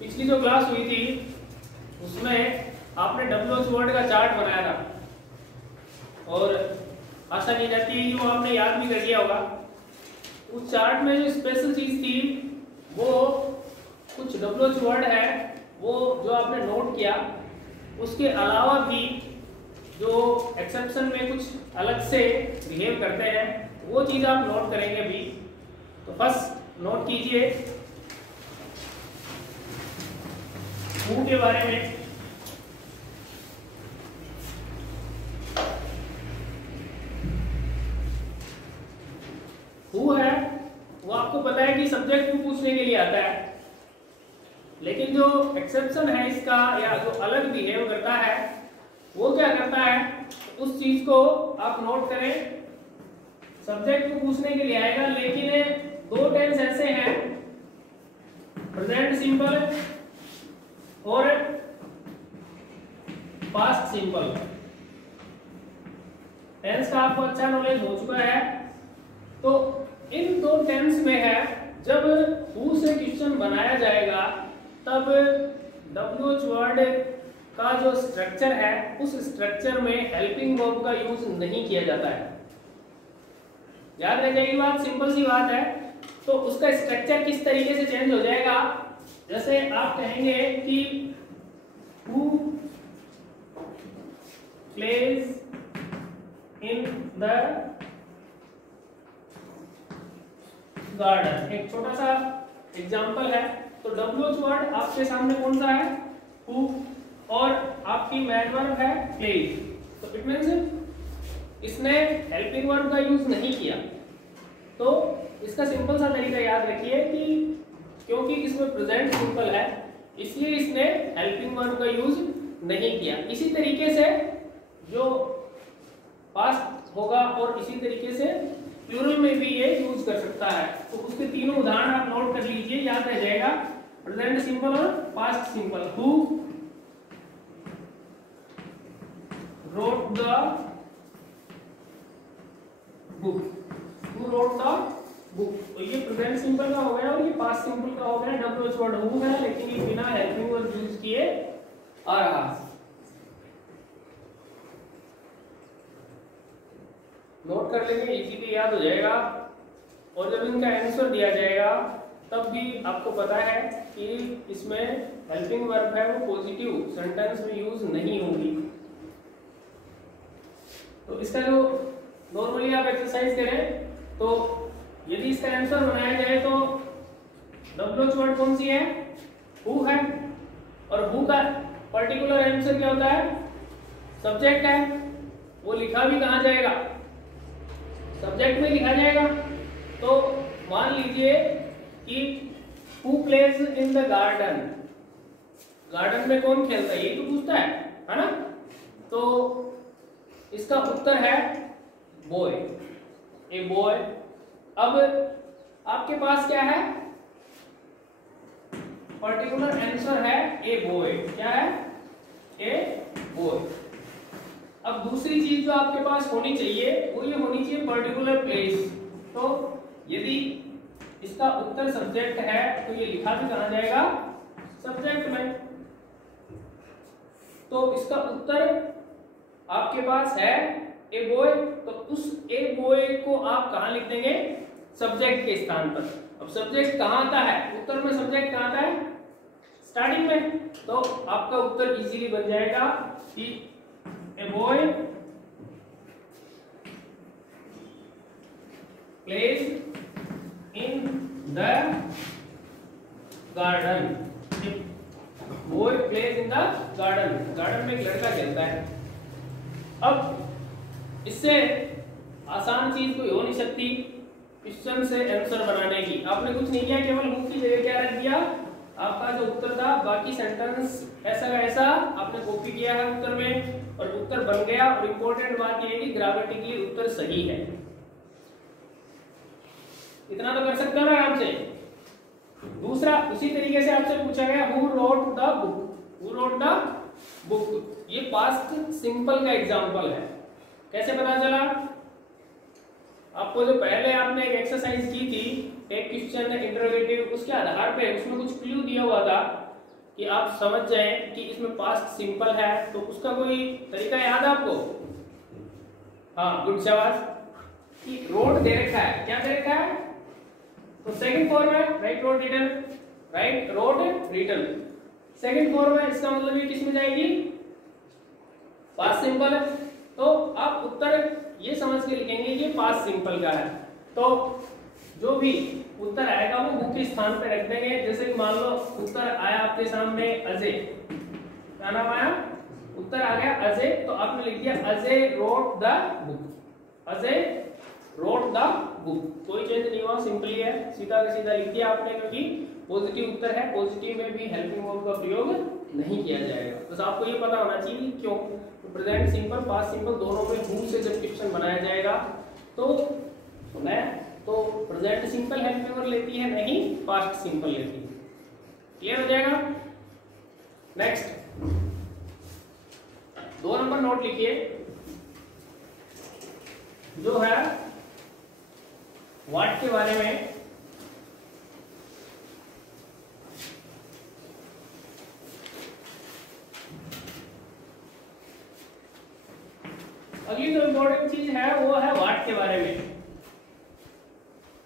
पिछली जो क्लास हुई थी उसमें आपने WH वर्ड का चार्ट बनाया था और आशा की जाती है कि वो आपने याद भी कर लिया होगा। उस चार्ट में जो स्पेशल चीज थी वो कुछ WH वर्ड है वो जो आपने नोट किया, उसके अलावा भी जो एक्सेप्शन में कुछ अलग से बिहेव करते हैं वो चीज आप नोट करेंगे अभी। तो फर्स्ट नोट कीजिए हु के बारे में। हु है वो आपको पता है कि सब्जेक्ट को पूछने के लिए आता है, लेकिन जो एक्सेप्शन है इसका या जो अलग बिहेव करता है वो क्या करता है, उस चीज को आप नोट करें। सब्जेक्ट को पूछने के लिए आएगा, लेकिन दो टेंस ऐसे हैं, प्रेजेंट सिंपल और पास्ट सिंपल। टेंस का आपको अच्छा नॉलेज हो चुका है, तो इन दो टेंस में है जब हु से क्वेश्चन बनाया जाएगा तब WH वर्ड का जो स्ट्रक्चर है उस स्ट्रक्चर में हेल्पिंग वर्ब का यूज नहीं किया जाता है। याद रह जाएगी बात, सिंपल सी बात है। तो उसका स्ट्रक्चर किस तरीके से चेंज हो जाएगा, जैसे आप कहेंगे कि who plays in the garden. एक छोटा सा एग्जांपल है। तो WH वर्ड आपके सामने कौन सा है, हु, और आपकी मैन वर्ब है प्लेज। तो इट मींस इसने हेल्पिंग वर्ब का यूज नहीं किया। तो इसका सिंपल सा तरीका याद रखिए कि क्योंकि इसमें प्रेजेंट सिंपल है इसलिए इसने हेल्पिंग वर्ब का यूज नहीं किया। इसी तरीके से जो पास्ट होगा और इसी तरीके से प्लूरल में भी ये यूज कर सकता है। तो उसके तीनों उदाहरण आप नोट कर लीजिए, याद रह जाएगा, प्रेजेंट सिंपल और past simple. Who wrote the book, who wrote the book. तो ये प्रेजेंट सिंपल का हो गया और ये पास्ट सिंपल का हो गया। WH वर्ड हु है लेकिन ये बिना हेल्पिंग वर्ब यूज किए आ रहा। नोट कर लेंगे, इजीली याद हो जाएगा। और जब इनका आंसर दिया जाएगा तब भी आपको पता है कि इसमें हेल्पिंग वर्ब है वो पॉजिटिव सेंटेंस में यूज नहीं होगी। तो इसका जो नॉर्मली आप एक्सरसाइज करें तो यदि इसका आंसर बनाया जाए तो WH वर्ड कौन सी है, हु है, और हु का पर्टिकुलर आंसर क्या होता है, सब्जेक्ट है। वो लिखा भी कहां जाएगा, सब्जेक्ट में लिखा जाएगा। तो मान लीजिए कि who plays in the garden, garden में कौन खेलता है, ये तो पूछता है ना। तो इसका उत्तर है बॉय, ए बॉय। अब आपके पास क्या है, पर्टिकुलर आंसर है ए बॉय। क्या है, ए बॉय। अब दूसरी चीज जो आपके पास होनी चाहिए वो ये होनी चाहिए पर्टिकुलर प्लेस। तो यदि इसका उत्तर सब्जेक्ट है तो ये लिखा भी कहां जाएगा, सब्जेक्ट में। तो इसका उत्तर आपके पास है ए बॉय, तो उस ए बॉय को आप कहां लिख देंगे, सब्जेक्ट के स्थान पर। अब सब्जेक्ट कहां आता है, उत्तर में सब्जेक्ट कहां आता है, स्टार्टिंग में। तो आपका उत्तर इजीली बन जाएगा कि a boy plays in the garden। boy plays in the garden, garden में एक लड़का खेलता है। अब इससे आसान चीज कोई हो नहीं सकती क्वेश्चन से आंसर बनाने की। आपने कुछ नहीं किया, केवल हु की जगह क्या रख दिया, आपका जो उत्तर था, बाकी सेंटेंस ऐसा का ऐसा आपने कॉपी किया है उत्तर में और उत्तर बन गया। और इंपॉर्टेंट बात यह है कि ग्रामेटिकली उत्तर सही है। इतना तो कर सकते हो ना आराम से। दूसरा उसी तरीके से आपसे पूछा गया who wrote the book, who wrote the book. ये पास्ट सिंपल का एग्जांपल है। कैसे पता चला, आपको जो पहले आपने एक एक्सरसाइज की थी, एक क्वेश्चन इंटरोगेटिव, उसके आधार पे उसमें कुछ क्लू दिया हुआ था। कि आप समझ जाएं कि इसमें पास्ट सिंपल है, तो उसका कोई तरीका याद है आपको? हाँ गुड शाबाश। कि रोड दे रखा है, क्या दे रखा है? तो सेकंड फॉर्म है right road return, right road return second form है, इसका मतलब ये किस में जाएगी? पास्ट सिंपल है। तो आप उत्तर ये समझ के लिखेंगे ये पास्ट सिंपल का है, तो जो भी उत्तर आएगा वो हु के स्थान पे रख देंगे। जैसे कि मान लो उत्तर आया आपके सामने अजय, क्या नाम आया? उत्तर आ गया अजय, तो आपने लिख दिया Ajay wrote the book, Ajay wrote the book, कोई चेंज नहीं हुआ, सिंपली है, सीधा का सीधा लिख दिया आपने, क्योंकि पॉजिटिव उत्तर है, पॉजिटिव में भी हेल्पिंग वर्ब का प्रयोग नहीं किया जाएगा। बस आपको ये पता होना चाहिए क्यों। तो प्रेजेंट सिंपल पास्ट सिंपल दोनों में हु से जब क्वेश्चन बनाया जाएगा तो तो प्रेजेंट सिंपल हेल्पिंग वर्ब लेती है, नहीं पास्ट सिंपल लेती है। क्लियर हो जाएगा? नेक्स्ट 2 नंबर नोट लिखिए, जो है व्हाट के बारे में। अगली जो इंपॉर्टेंट चीज है वो है व्हाट के बारे में।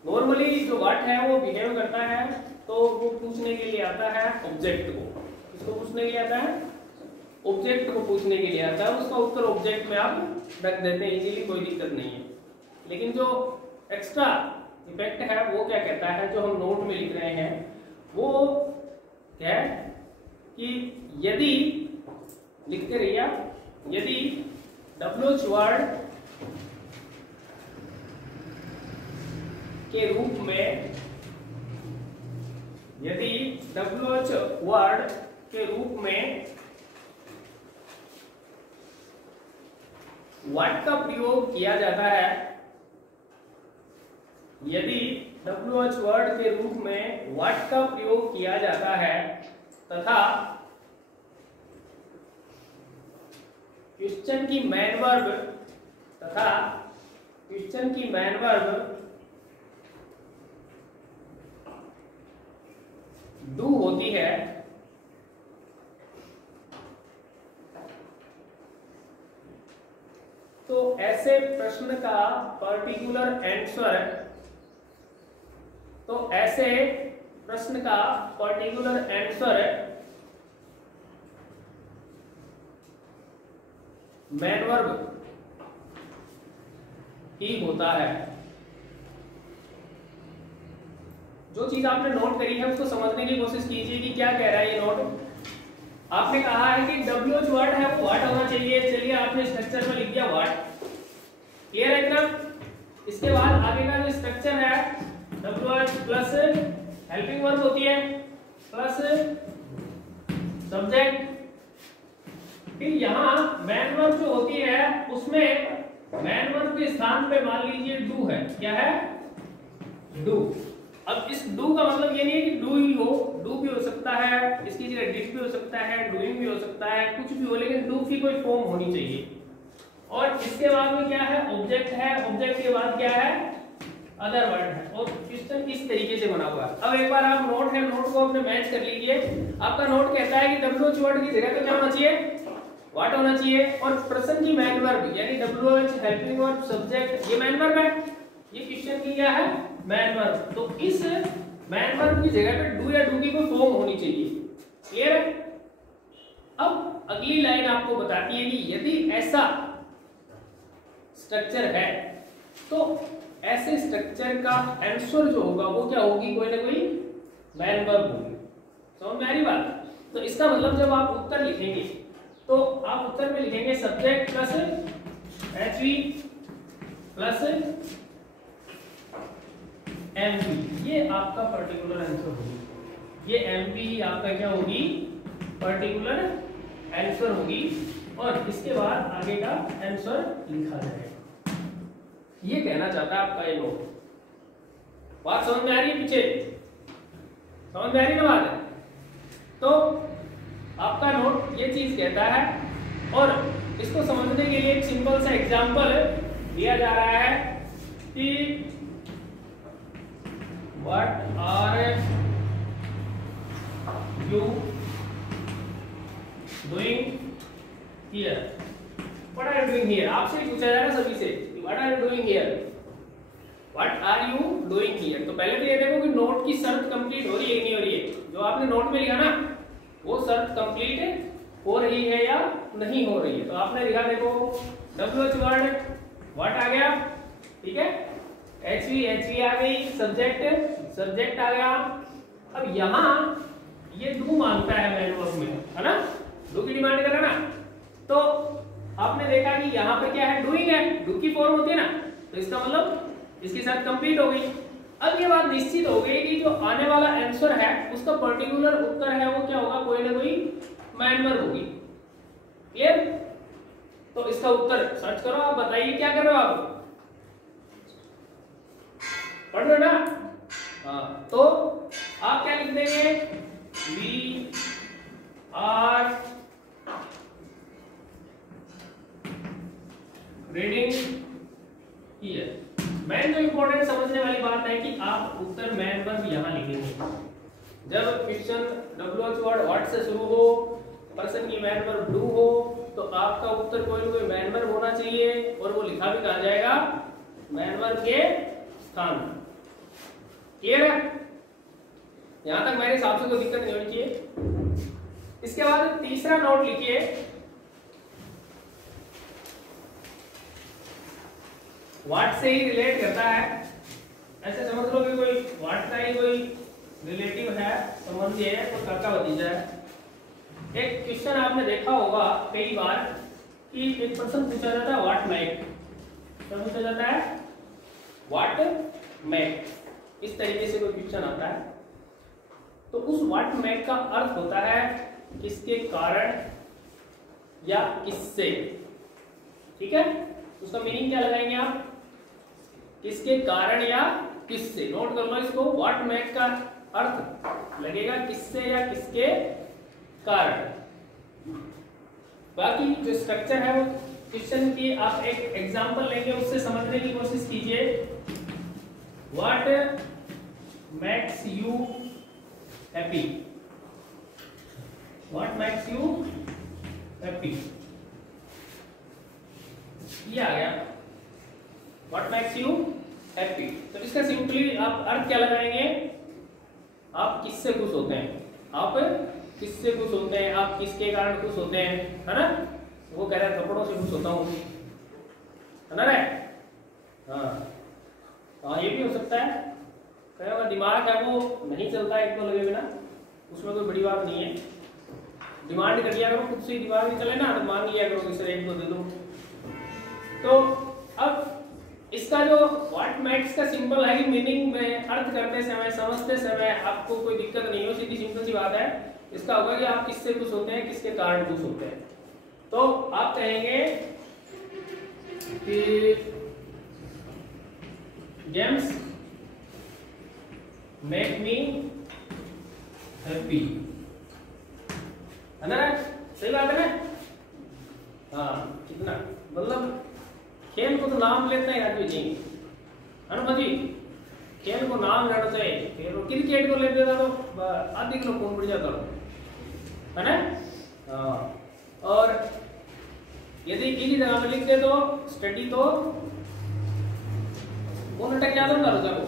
नॉर्मली जो व्हाट है वो बिहेव करता है, तो वो पूछने के लिए आता है ऑब्जेक्ट को। किसको पूछने के लिए आता है? ऑब्जेक्ट को पूछने के लिए आता है, उसका उत्तर ऑब्जेक्ट में आप रख देते हैं इजीली, कोई दिक्कत नहीं है। लेकिन जो एक्स्ट्रा इफेक्ट है वो क्या कहता है, जो हम नोट में लिख रहे हैं वो क्या है कि यदि, लिखते रहिए, यदि WH वर्ड के रूप में, यदि WH वर्ड के रूप में व्हाट का प्रयोग किया जाता है, यदि WH वर्ड के रूप में व्हाट का प्रयोग किया जाता है तथा क्वेश्चन की मेन वर्ब डू होती है, तो ऐसे प्रश्न का पर्टिकुलर आंसर, मेन वर्ब ही होता है। जो चीज आपने नोट करी है उसको समझने की कोशिश कीजिए कि क्या कह रहा है ये नोट। आपने कहा है कि WH वर्ड है वो व्हाट होना चाहिए, चलिए आपने स्ट्रक्चर में लिख दिया व्हाट। क्लियर है इतना? इसके बाद आगे का जो स्ट्रक्चर है WH प्लस हेल्पिंग वर्ब होती है प्लस सब्जेक्ट, फिर यहाँ मेन वर्ब जो होती है उसमें मेन वर्ब के स्थान पे मान लीजिए डू है, क्या है? डू। अब इस डू का मतलब ये नहीं है कि डू ही हो, डू भी हो सकता है, इसकी जगह डिड भी हो सकता है, डूइंग भी हो सकता है, कुछ भी हो, लेकिन डू की कोई फॉर्म होनी चाहिए। और इसके बाद में क्या है? ऑब्जेक्ट है, ऑब्जेक्ट के बाद क्या है? अदर वर्ड है, और क्वेश्चन इस तरीके से बना हुआ है। अब एक बार आप नोट है, नोट को अपने मैच कर लीजिए। आपका नोट कहता है कि WH वर्ड की जगह पे क्या होना चाहिए? व्हाट होना चाहिए, और प्रश्न की मेन वर्ब यानी WH हेल्पिंग वर्ब सब्जेक्ट, ये मेन वर्ब है, ये क्वेश्चन की क्या है? Main verb. तो इस मेन वर्ब की जगह पे डू या डू की कोई फॉर्म होनी चाहिए। क्लियर है? अब अगली लाइन आपको बताती है कि यदि ऐसा स्ट्रक्चर है तो ऐसे स्ट्रक्चर का आंसर जो होगा वो क्या होगी? कोई ना कोई मेन वर्ब होगी। समझ में आ रही बात? तो इसका मतलब जब आप उत्तर लिखेंगे तो आप उत्तर में लिखेंगे subject plus HV plus MP, ये आपका पर्टिकुलर आंसर होगी। ये MP आपका क्या होगी? पर्टिकुलर आंसर होगी, और इसके बाद आगे का आंसर लिखा जाएगा। ये कहना चाहता है आपका ये नोट। बात समझ में आ रही है? पीछे समझ में आ रही है बात? तो आपका नोट ये चीज कहता है, और इसको समझने के लिए एक सिंपल सा एग्जांपल दिया जा रहा है कि what are you doing here, what are you doing here, आपसे ही पूछा जाएगा सभी से, what are you doing here, what are you doing here. तो पहले तो ये देखो कि नोट की शर्त कंप्लीट हो रही है नहीं हो रही है, जो आपने नोट में लिखा ना वो शर्त कंप्लीट हो रही है या नहीं हो रही है। तो आपने लिखा देखो WH वर्ड व्हाट आ गया, ठीक है, HV आ गई, सब्जेक्ट आ गया। अब यहाँ ये डू मांगता है मैन वर्ब में, है ना, डू की डिमांड कर रहा है ना। तो आपने देखा कि यहाँ पे क्या है, डूइंग है, डू की फॉर्म होती है ना, तो इसका मतलब इसके साथ कंप्लीट हो गई। अब ये बात निश्चित हो गई कि जो आने वाला आंसर है उसका पर्टिकुलर उत्तर है वो क्या होगा, कोई ना कोई मैन वर्ब होगी। क्लियर? तो इसका उत्तर सर्च करो, आप बताइए क्या कर रहे हो, आप पढ़ रहे हो ना। हाँ, तो आप क्या लिख देंगे, वी आर रीडिंग हियर। मैन जो इंपॉर्टेंट समझने वाली बात है कि आप उत्तर मैन वर्ब यहां लिखेंगे। जब क्वेश्चन WH वर्ड व्हाट से शुरू हो, पर्सन की मैन वर्ब डू हो, तो आपका उत्तर कोई ना कोई मैन वर्ब होना चाहिए और वो लिखा भी कहा जाएगा मैन वर्ब के स्थान। क्लियर है? यहां तक मेरे हिसाब से कोई दिक्कत नहीं होनी चाहिए। इसके बाद तीसरा नोट लिखिए, व्हाट से ही रिलेट करता है। ऐसे समझ लो कि कोई व्हाट का ही कोई रिलेटिव है, संबंधी है, कोई काका भतीजा है। एक क्वेश्चन आपने देखा होगा कई बार कि एक पर्सन पूछा जाता है व्हाट मैक, क्या पूछा जाता है, व्हाट मैक, इस तरीके से कोई क्वेश्चन आता है। तो उस व्हाट मैक का अर्थ होता है किसके कारण या किससे, ठीक है। उसका मीनिंग क्या लगाएंगे आप, किसके कारण या किससे। नोट कर लो इसको, व्हाट मैक का अर्थ लगेगा किससे या किसके कारण। बाकी जो स्ट्रक्चर है वो क्वेश्चन की आप एक एग्जांपल लेंगे, उससे समझने की कोशिश कीजिए। What makes you happy, what makes you happy, ये आ गया व्हाट मेक्स यू हैप्पी। तो इसका सिंपली आप अर्थ क्या लगाएंगे, आप किससे खुश होते हैं, आप किससे खुश होते हैं, आप किसके कारण खुश होते हैं, है ना। वो कह रहा है कपड़ों से खुश होता हूँ, है ना रे। हाँ, ये भी हो सकता है। कहेगा दिमाग है वो नहीं चलता है एक तो लगे बिना, उसमें कोई बड़ी बात नहीं है। डिमांड कर लिया करो, खुद से दिमाग नहीं चले ना तो मांग लिया करो किसी एक को दे दो। तो अब इसका जो व्हाट मैक्स का सिंबल है कि मीनिंग में अर्थ करते समय, समझते समय आपको कोई दिक्कत नहीं हो, सीधी सिंपल सी बात है। इसका होगा कि आप किससे खुश होते हैं, किसके कारण खुश होते हैं। तो आप कहेंगे कि गेम्स मेक मी हैप्पी, है ना, सही बात है ना। हाँ, कितना मतलब खेल को तो नाम लेते हैं आदमी जी, अनुपति खेल को नाम लेना चाहिए। क्रिकेट को लेते था तो आधी किलो खून बढ़ जाता है ना। और यदि इसी जगह में लिखते तो स्टडी तो वो नटक जाता था को,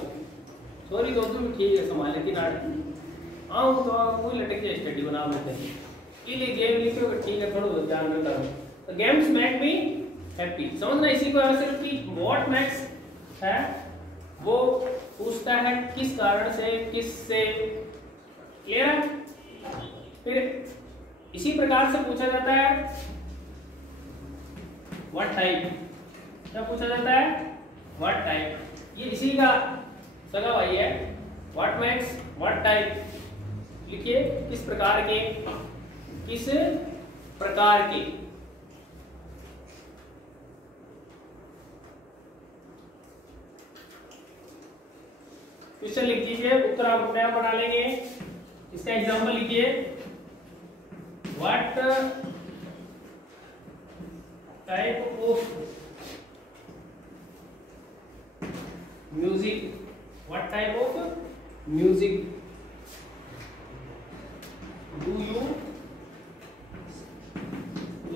सॉरी दोस्तों भी ठीक है संभाल लेती नाटक आऊँ तो वही लटक जाए, स्टडी बना लेते हैं। इसलिए गेम लिखे ठीक है, थोड़ा ध्यान में करो। तो गेम्स मेक मी हैप्पी, समझना इसी को सिर्फ कि व्हाट मैक्स है वो पूछता है किस कारण से, किससे। क्लियर है? फिर इसी प्रकार से पूछा जाता है व्हाट टाइप, क्या पूछा जाता है, व्हाट टाइप। ये इसी का सगा भाई है। व्हाट मैक्स व्हाट टाइप, लिखिए किस प्रकार के, किस प्रकार के। क्वेश्चन लिख दीजिए, उत्तर आप अपने आप बना लेंगे। इसका एग्जांपल लिखिए, what type of music, what type of music do you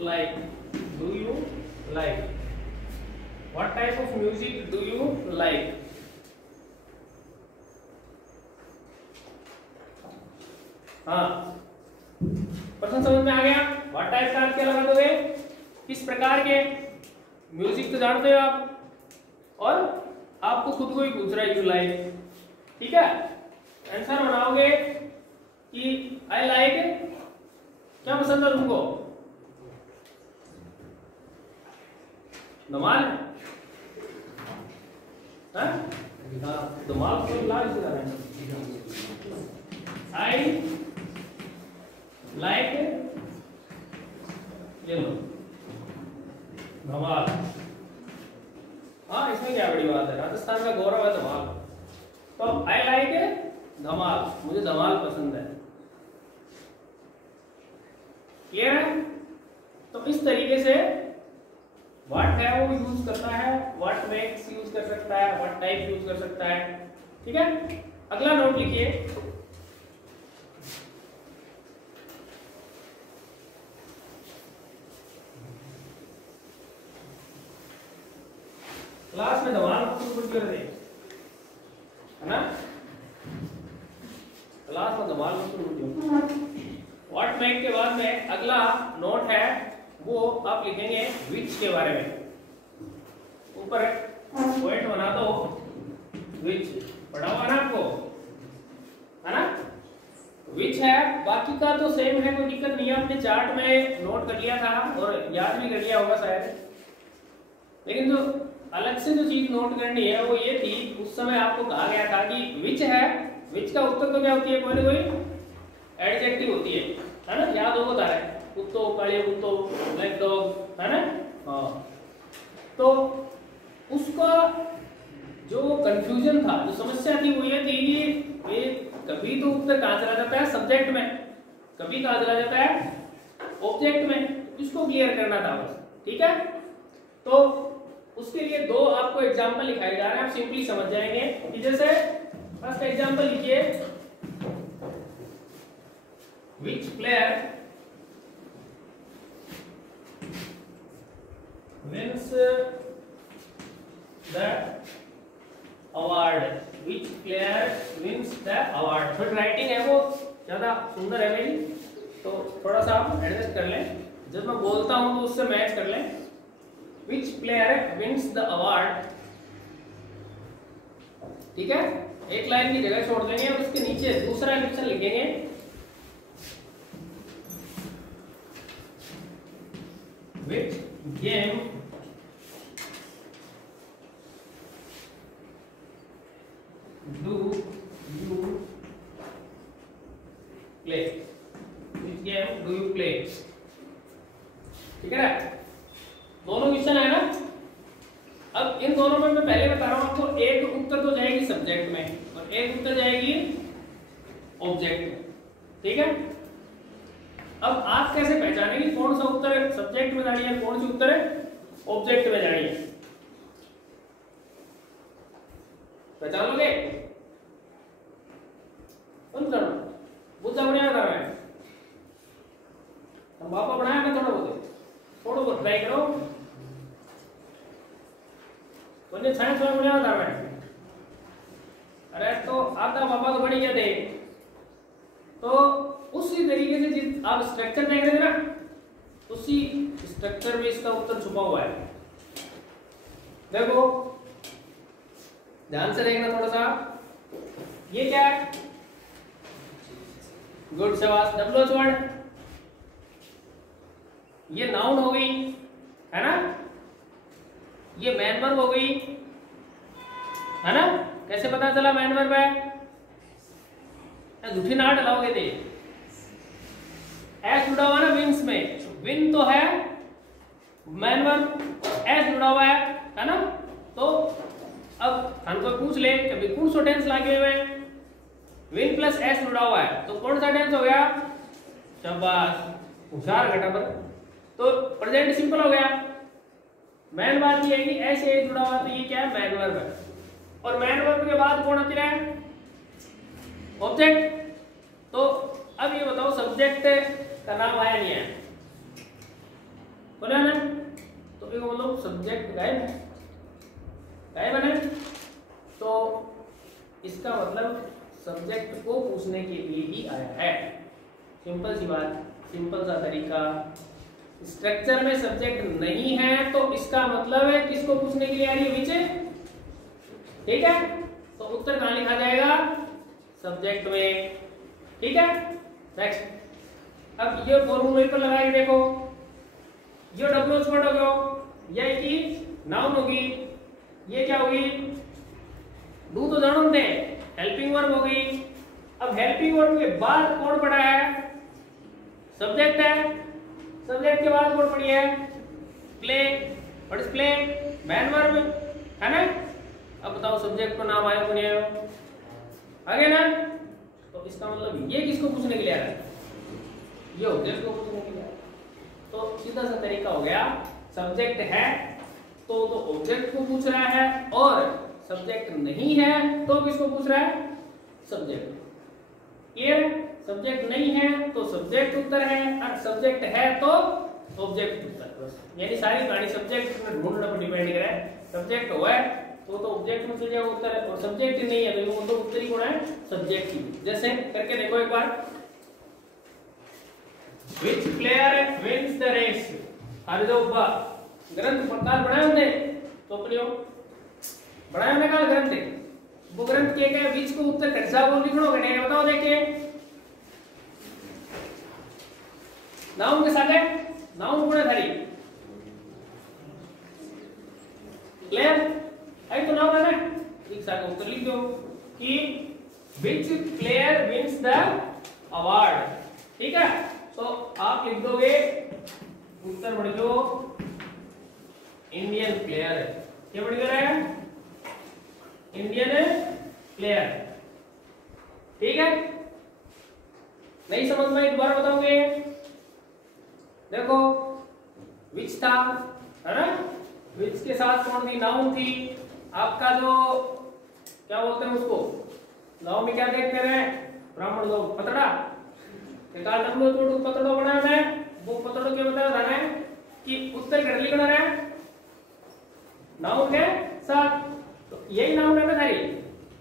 like? Do you like? What type of music do you like? हाँ, प्रश्न समझ में आ गया? व्हाट टाइप का क्या लगा दोगे? किस प्रकार के म्यूजिक तो जानते हो आप, और आपको खुद को ही पूछ रहा है यू लाइक, ठीक है? आंसर बनाओगे कि आई लाइक, क्या पसंद है तुमको? धमाल, हाँ धमाल तो लाइक है। आई लाइक, ये लो धमाल। हाँ, इसमें क्या बड़ी बात है, राजस्थान का गौरव है धमाल। तो आई लाइक धमाल, मुझे धमाल पसंद है। क्लियर है? तो इस तरीके से व्हाट है वो यूज करता है, व्हाट मेक्स यूज कर सकता है, व्हाट टाइप यूज कर सकता है, ठीक है? अगला नोट लिखिए, क्लास में धमाल कुछ कर दे, है ना? क्लास में धमाल व्हाट मेक के बाद में अगला नोट है वो आप लिखेंगे विच के बारे में। ऊपर पॉइंट बना दो, विच पढ़ा हुआ ना आपको, है ना? विच है, बाकी का तो सेम है, कोई दिक्कत नहीं है। आपने चार्ट में नोट कर लिया था और याद भी कर लिया होगा शायद, लेकिन जो अलग से जो चीज नोट करनी है वो ये थी, उस समय आपको कहा गया था कि विच है, विच का उत्तर तो क्या होती है, कोई ना कोई एडजेक्टिव होती है ना? याद होगा तारा, कुत्तो, काले कुत्तो, ब्लैक डॉग, है ना? हाँ, तो उसका जो कंफ्यूजन था, जो समस्या थी वो ये थी कि ये कभी तो उत्तर कहाँ चला जाता है, सब्जेक्ट में, कभी कहाँ चला जाता है ऑब्जेक्ट में। इसको क्लियर करना था बस, ठीक है? तो उसके लिए दो आपको एग्जांपल लिखाए जा रहे हैं, आप सिंपली समझ जाएंगे कि जैसे फर्स्ट एग्जांपल लिखिए, विच player wins the award, which player wins the award. थोड़ी राइटिंग है वो ज्यादा सुंदर है मेरी, तो थोड़ा सा आप एडजस्ट कर लें, जब मैं बोलता हूं तो उससे मैच कर लें। Which player wins the award? ठीक है, एक लाइन की जगह छोड़ देंगे और उसके नीचे दूसरा क्वेश्चन लिखेंगे, which game do you play? Which game do you play? ठीक है ना? दोनों क्वेश्चन है ना? अब इन दोनों में मैं पहले बता रहा हूं आपको, एक उत्तर तो जाएगी सब्जेक्ट में और एक उत्तर जाएगी ऑब्जेक्ट में, ठीक है? अब आप कैसे पहचानेंगे कौन सा उत्तर सब्जेक्ट में जानी है, कौन सी उत्तर ऑब्जेक्ट में जानी है? पहचान लोगे? सुन करो, बुद्धा बढ़िया कर रहा है, हम बापा बनाया ना, थोड़ा बहुत ट्राई करो, तो साइंस में बढ़िया बता रहा है। अरे तो आता बाबा तो बड़ी क्या थे, तो उसी तरीके से जिस आप स्ट्रक्चर देख रहे थे ना, उसी स्ट्रक्चर में इसका उत्तर छुपा हुआ है। देखो ध्यान से देखना थोड़ा सा, ये क्या है? गुड, शाबाश, डब्ल्यूएच वर्ड, ये नाउन हो गई, है ना? ये मैन वर्ब हो गई, है ना? कैसे पता चला मैन वर्ब है? झूठी ना डलाओगे थे, एस जुड़ा हुआ ना विंस में, विन तो है मैन वर्ब, एस जुड़ा हुआ है ना? तो अब हमको पूछ ले कभी कौन सा टेंस लागे हुए हैं, विन प्लस एस जुड़ा हुआ है, तो कौन सा टेंस हो गया? शाबाश, होशियार घटा पर, तो प्रेजेंट सिंपल हो गया। मैन बात ये है कि ऐसे ए जुड़ा हुआ, तो ये क्या है? मैन वर्ब है, और मैन वर्ब के बाद कौन आती है? ऑब्जेक्ट। तो अब ये बताओ सब्जेक्ट का नाम आया नहीं है? बोला ना, तो एक मतलब सब्जेक्ट गायब है, गायब है ना, तो इसका मतलब सब्जेक्ट को पूछने के लिए ही आया है। सिंपल सी बात, सिंपल सा तरीका। स्ट्रक्चर में सब्जेक्ट नहीं है तो इसका मतलब है किसको पूछने के लिए आ रही है, विच, ठीक है। तो उत्तर कहां लिखा जाएगा, सब्जेक्ट में, ठीक है। नेक्स्ट, अब ये फॉर्मूले पर लगाइए, देखो ये डब्ल्यू एच वर्ड हो गया, ये की नाउन होगी, ये क्या होगी, डू तो जानो दे, हेल्पिंग वर्ब होगी। अब हेल्पिंग वर्ब के बाद कौन पड़ा है, सब्जेक्ट है, सब्जेक्ट के बाद कौन पड़ी है, play, what is play, man verb है ना। अब बताओ सब्जेक्ट को नाम आया नहीं आया, आगे ना, तो इसका मतलब ये किसको पूछने के लिए आ रहा है, ये ऑब्जेक्ट को पूछने के लिए आ रहा है। तो सीधा सा तरीका हो गया, सब्जेक्ट है तो ऑब्जेक्ट को पूछ रहा है, और सब्जेक्ट नहीं है तो किसको पूछ रहा है, सब्जेक्ट। क्लियर, सब्जेक्ट नहीं है तो सब्जेक्ट उत्तर है, और सब्जेक्ट है तो ऑब्जेक्ट उत्तर, बस। यानी सारी कहानी सब्जेक्ट में ढूंढने पर डिपेंड करे, सब्जेक्ट हुआ है तो ऑब्जेक्ट में चल जाएगा उत्तर है, और सब्जेक्ट ही नहीं है तो वो तो उत्तर ही कौन है, सब्जेक्ट ही। जैसे करके देखो एक बार, which player wins the race, अरे जो ग्रंथ प्रकार बनाए हमने, तो अपने बनाए हमने कल ग्रंथ, वो ग्रंथ के क्या बीच को उत्तर कैसा बोल लिखनो घटे, बताओ देखिए, नाउन के साथ है, नाउन गुण धारी, क्लियर, आई तो नाउन है ना, एक साथ उत्तर लिख दो कि which player wins the award, ठीक है। तो आप लिख दोगे, उत्तर बढ़ गयो इंडियन प्लेयर है, क्या बढ़ गया है, इंडियन प्लेयर, ठीक है। नहीं समझ में दोबारा बताओगे, देखो विच था, है ना, विच के साथ कौन थी, नाउन थी। आपका जो क्या बोलते हैं उसको, नाउन में क्या देखते रहे, ब्राह्मण लोग पतड़ा, पतड़ो बनाया है, वो पतड़ो क्या बताया था ना कि उत्तर कर लिखना है नाउन के साथ, तो यही नाउन है ना थारी,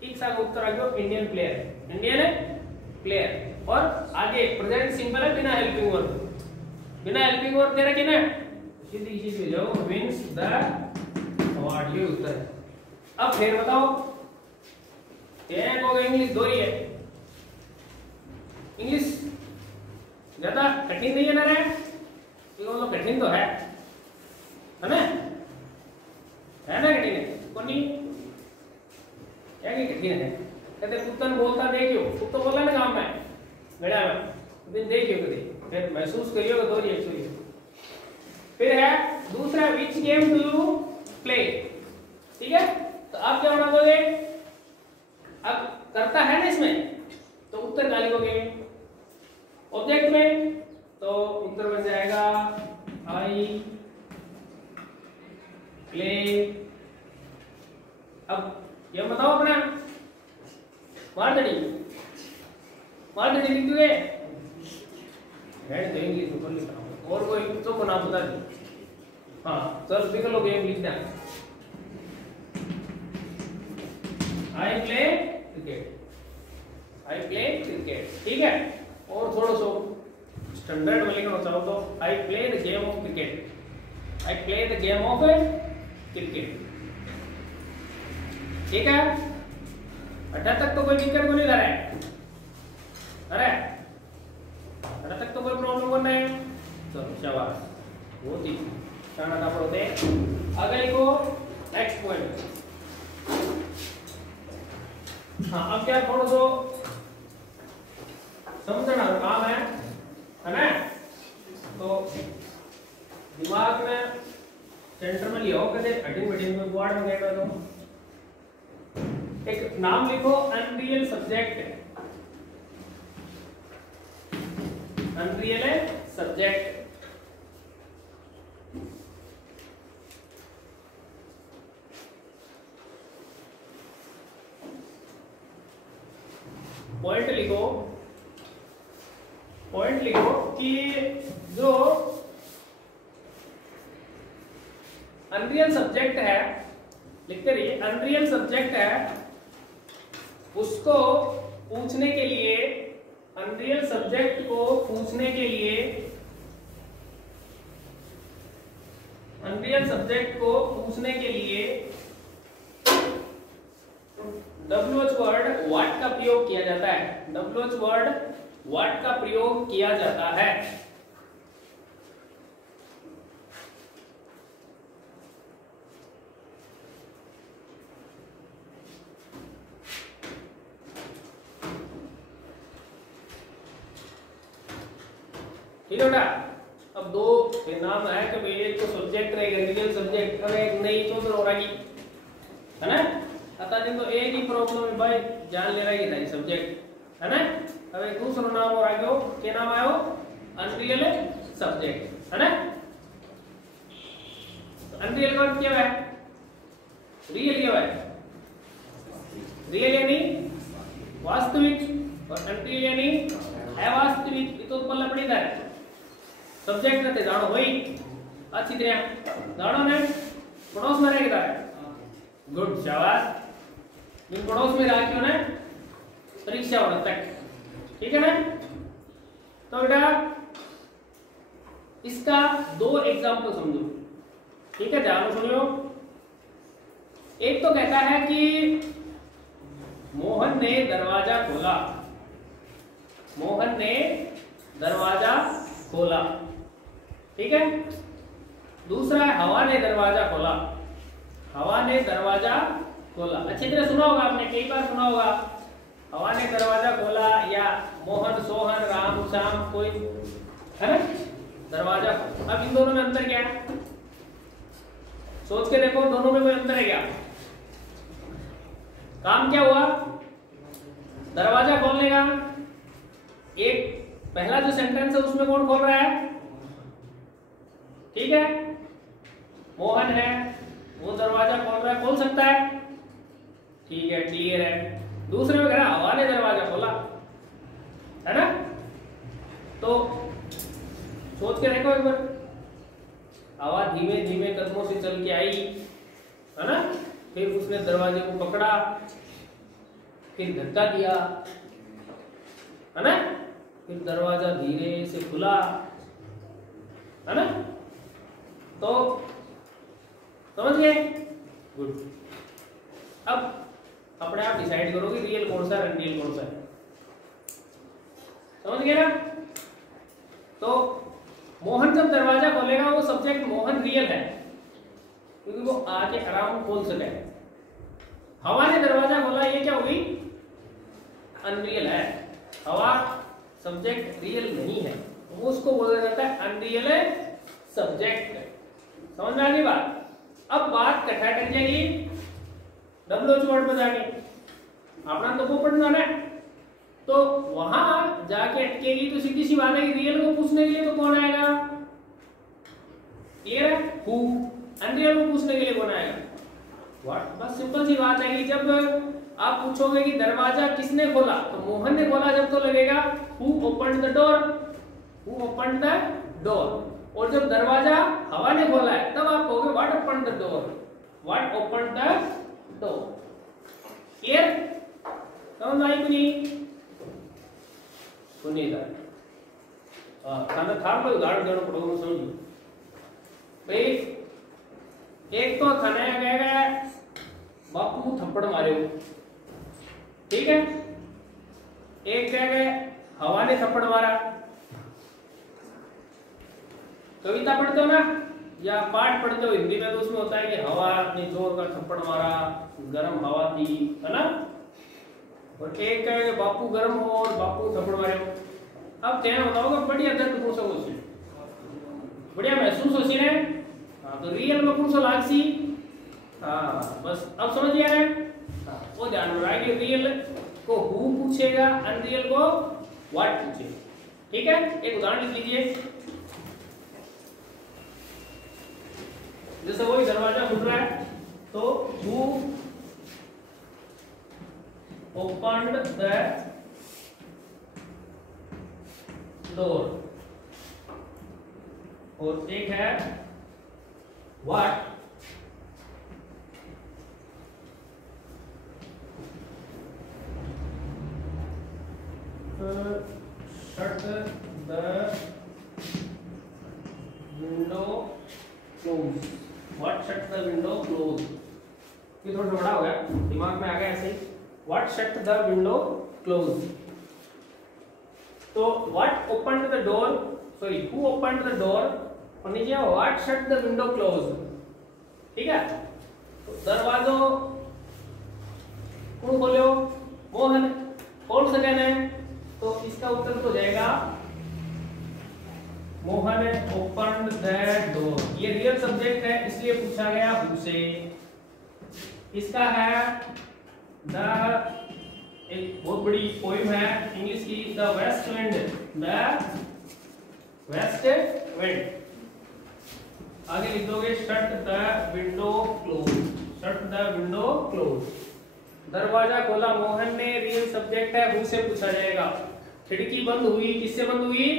एक साथ उत्तर आ गया इंडियन प्लेयर, इंडियन प्लेयर। और आगे प्रेजेंट सिंपल है बिना हेल्पिंग वर्ब, बिना हेल्पिंग वर्ब दे रखे ना, सीधी सीधी जाओ, विंस द अवार्ड, ये उत्तर है। अब फिर बताओ, एक हो गया इंग्लिश, दो ही है, इंग्लिश ज्यादा कठिन नहीं है ना रे, ये मतलब कठिन तो है ना, है ना कठिन है, कौन नहीं क्या कि कठिन है, कहते कुत्तन बोलता देखियो, कुत्ता बोला ना काम में बेड़ा में, दिन देखियो कभी, फिर महसूस करियो कि दो रिएक्शन है। फिर है दूसरा, which game do you play, ठीक है। तो आप क्या बना दोगे, अब करता है ना इसमें, तो उत्तर क्या लिखोगे, ऑब्जेक्ट में, तो उत्तर बन जाएगा आई प्ले। अब ये बताओ अपना मारदड़ी लिख दोगे, तो इंग्लिश में लिखा हूं, और कोई तो को नाम बता दो, हाँ चल लिख लो, गेम लिख दें, I play cricket, I play cricket, ठीक है। और थोड़ा सो स्टैंडर्ड में लिखना चाहो तो I play the game of cricket, I play the game of cricket, ठीक है। 18 तक तो कोई दिक्कत को नहीं ला रहा है, अरे 18 तक तो कोई प्रॉब्लम को नहीं है, चलो शाबाश, बहुत ही शाना था पढ़ते। आगे लिखो नेक्स्ट पॉइंट, हाँ अब क्या थोड़ा सो समझना काम है ना, तो दिमाग में सेंटर में लियो, कदे हटिंग बटिंग में बोर्ड में गए तो एक नाम लिखो, unreal subject, unreal subject, point लिखो कि जो अनरियल सब्जेक्ट है, लिखते रहिए, अनरियल सब्जेक्ट है, उसको पूछने के लिए, अनरियल सब्जेक्ट को पूछने के लिए, अनरियल सब्जेक्ट को पूछने के लिए WH वर्ड व्हाट का प्रयोग किया जाता है, WH वर्ड व्हाट का प्रयोग किया जाता है। ठीक है बेटा, अब दो नाम है कि भाई एक तो सब्जेक्ट रहेगा रियल सब्जेक्ट, अब एक नई चौधर हो रही है ना, अतः दिन तो एक ही प्रॉब्लम है भाई, जान ले रही है सब्जेक्ट है ना। अब एक दूसरा नाम और आगे हो, क्या नाम आयो, अनरियल सब्जेक्ट है ना। अनरियल का अर्थ क्या है, रियल क्या है, रियल यानी वास्तविक, और अनरियल यानी अवास्तविक। ये तो पल्ला पड़ी था, सब्जेक्ट रहते जानो भाई अच्छी तरह जानो ने, पड़ोस में रहेगा गुड शाबाश, इन पड़ोस में रहा क्यों ना परीक्षा होने तक, ठीक है ना। तो बेटा इसका दो एग्जाम्पल समझो, ठीक है, ध्यान सुन लो। एक तो कहता है कि मोहन ने दरवाजा खोला, मोहन ने दरवाजा खोला, ठीक है। दूसरा है हवा ने दरवाजा खोला, हवा ने दरवाजा खोला। अच्छी तरह सुना होगा आपने, कई बार सुना होगा, हवा ने दरवाजा खोला, या मोहन सोहन राम श्याम कोई है ना दरवाजा। अब इन दोनों में अंतर क्या है, सोच के देखो, दोनों में कोई अंतर है क्या, काम क्या हुआ, दरवाजा खोलने का, एक पहला जो सेंटेंस है उसमें कौन खोल रहा है, ठीक है, मोहन है, वो दरवाजा खोल रहा है, खोल सकता है, ठीक है, क्लियर है। दूसरे में कह रहा हवा ने दरवाजा खोला, है ना। तो सोच के देखो एक बार, हवा धीमे धीमे कदमों से चल के आई, है ना, फिर उसने दरवाजे को पकड़ा, फिर धक्का दिया, है ना, फिर दरवाजा धीरे से खुला, है ना। तो समझ गए, गुड। अब अपने आप डिसाइड करो कि रियल कौन सा है, अनरियल कौन सा है, समझ गए ना। तो मोहन जब दरवाजा खोलेगा, वो सब्जेक्ट मोहन रियल है, क्योंकि वो आके आराम खोल सके। हवा ने दरवाजा खोला, ये क्या हुई, अनरियल है, हवा सब्जेक्ट रियल नहीं है, वो उसको बोला जाता है अनरियल सब्जेक्ट। समझ में आ गई बात। अब बात कटा कर जाएगी WH वर्ड पर जाके, अपना तो वो पढ़ना है, तो वहां जाके अटकेगी, तो सीधी सी बात है कि रियल को पूछने के लिए तो कौन आएगा, क्लियर है, हु। अनरियल को पूछने के लिए कौन आएगा, व्हाट। बस सिंपल सी बात है कि जब आप पूछोगे कि दरवाजा किसने खोला, तो मोहन ने खोला जब तो लगेगा who opened the door, who opened the door. और जब दरवाजा हवा ने खोला है, तब आप कहोगे what opened the door, what opened the door. Clear, समझ आई कि नहीं, सुनिएगा। खाना था कोई उदाहरण देना पड़ोगे, समझिए भाई। एक तो खाना कहेगा बापू थप्पड़ मारे हो, ठीक है, एक कहेगा हवा ने थप्पड़ मारा। कविता पढ़ते हो ना या पाठ पढ़ते हो हिंदी में, तो उसमें होता है कि हवा ने जोर का थप्पड़ मारा, गर्म हवा थी, है ना। और एक कहेगा बापू गर्म हो और बापू थप्पड़ मारे हो। अब क्या बताओगे, बढ़िया दर्द पूछो उससे, बढ़िया महसूस हो सी रहे, हाँ, तो रियल में पूछो लागसी, हाँ बस अब समझ गया है। हाँ, वो ध्यान में रहा कि रियल को हु पूछेगा, अनरियल को व्हाट पूछेगा, ठीक है। एक उदाहरण लिख लीजिए, जैसे वही दरवाजा खुल रहा है, तो हु ओपन्ड द डोर, और एक है what the window close, what shut the window close. ये थोड़ा बड़ा हो गया, दिमाग में आ गया ऐसे ही, what shut the window close. तो what opened the door, sorry who opened the door, और नीचे what shut the window close. ठीक है, तो दरवाजो कौन खोलो, मोहन। कौन सेकंड है, तो इसका उत्तर हो जाएगा मोहन ओपन्ड द डोर। ये रियल सब्जेक्ट है इसलिए पूछा गया हु से। इसका है द, एक बहुत बड़ी पोइम है इंग्लिश की, the west wind, the west wind. आगे लिख दोगे shut the window close, shut the window close. दरवाजा खोला मोहन ने, रियल सब्जेक्ट है, हु से पूछा जाएगा। खिड़की बंद हुई, किससे बंद हुई,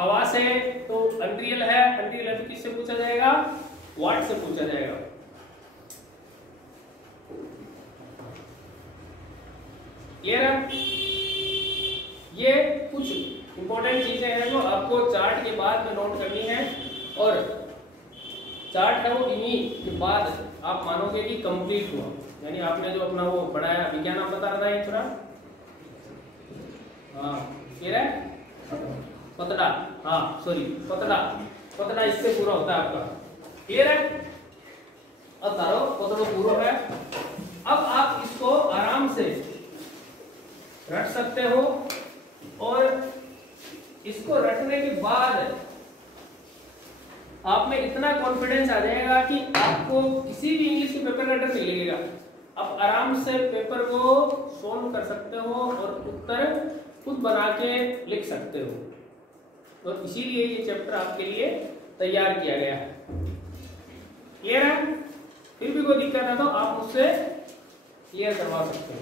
हवा से, तो अनरियल है, अनरियल है तो किससे पूछा जाएगा, व्हाट से पूछा जाएगा। क्लियर है? ये कुछ इंपॉर्टेंट चीजें हैं जो आपको चार्ट के बाद में नोट करनी है, और चार्ट है वो इन्हीं के बाद आप मानोगे कि कंप्लीट हुआ, यानी आपने जो अपना वो पढ़ाया, विज्ञान आप बता रहा है थोड़ा, हाँ क्लियर है, पतड़ा, हाँ सॉरी पतड़ा, पतड़ा इससे पूरा होता है आपका। क्लियर है? अब तारो पतड़ो पूरा है। अब आप इसको आराम से रट सकते हो, और इसको रटने के बाद आप में इतना कॉन्फिडेंस आ जाएगा कि आपको किसी भी इंग्लिश के पेपर का डर नहीं लगेगा। आप आराम से पेपर को सॉल्व कर सकते हो और उत्तर खुद बना के लिख सकते हो, तो इसीलिए ये चैप्टर आपके लिए तैयार किया गया है। क्लियर है? फिर भी कोई दिक्कत है तो आप मुझसे क्लियर करवा सकते हो।